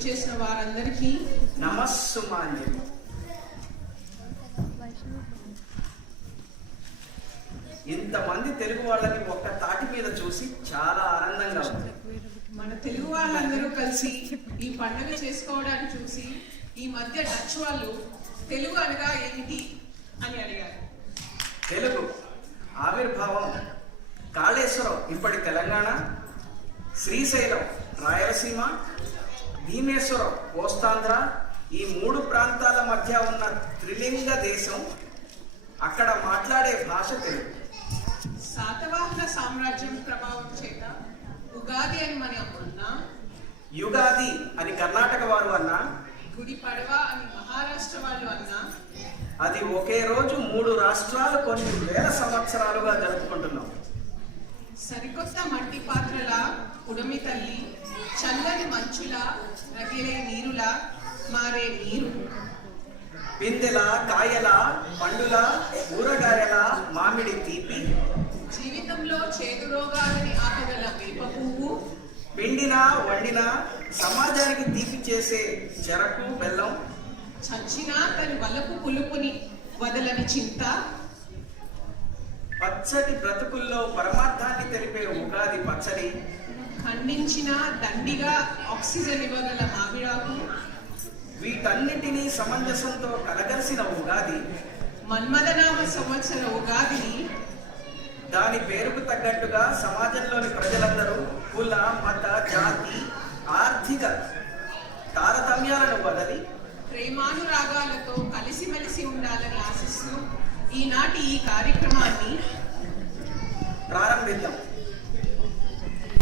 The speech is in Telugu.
విచ్చేసిన వారందరికీ నమస్సుమాంజలి. ఇంతమంది తెలుగు వాళ్ళని ఒక్క తాటి మీద చూసి చాలా ఆనందంగా ఉంది. మన తెలుగు వాళ్ళందరూ కలిసి ఈ పండుగ చేసుకోవడాన్ని చూసి ఈ మధ్య డచ్ వాళ్ళు తెలుగు అనగా ఏమిటి అని అడిగారు. తెలుగు ఆవిర్భావం కాళేశ్వరం ఇప్పటి తెలంగాణ, శ్రీశైలం రాయలసీమ, భీమేశ్వరం కోస్తాంధ్ర, ఈ 3 ప్రాంతాల మధ్య ఉన్న త్రిలింగ దేశం. అక్కడ మాట్లాడే భాష తెలుగు. శాతవాహన సామ్రాజ్యం ప్రభావం చేత ఉగాది అని మనం అన్నా, యుగాది అని కర్ణాటక వారు అన్నా, గుడి పడవ అని మహారాష్ట్ర వాళ్ళు అన్నా, అది ఒకే రోజు 3 రాష్ట్రాలు కొన్ని వేల సంవత్సరాలుగా జరుపుకుంటున్నాం. సరికొత్త మట్టి పాత్రల ఉడమి తల్లి, చల్లని మంచుల రగిలే నీరులా మారే నీరు, పిందెల కాయల పండుల కూరగాయల మామిడి తీపి, జీవితంలో చేదు రోగాలని ఆపగల వేప పువ్వు, పిండినా వండినా సమాజానికి తీపి చేసే చెరకు బెల్లం, చచ్చినా తన వలపు పులుపుని వదలని చింత, పచ్చటి బ్రతుకుల్లో పరమార్థాన్ని తెలిపే ఉగాది పచ్చడి, ఖండించిన దండిగా ఆక్సిజన్ ఇవ్వగల మామిడాకు, వీటన్నిటినీ సమంజసంతో కలగలిసిన ఉగాది, మన్మథనామ సంవత్సర ఉగాదిని దాని పేరుకు తగ్గట్టుగా సమాజంలోని ప్రజలందరూ కుల మత జాతి ఆర్థిక తారతమ్యాలను వదలి ప్రేమానురాగాలతో కలిసిమెలిసి ఉండాలని ఆశిస్తూ ఈనాటి ఈ కార్యక్రమాన్ని ప్రారంభిద్దాం.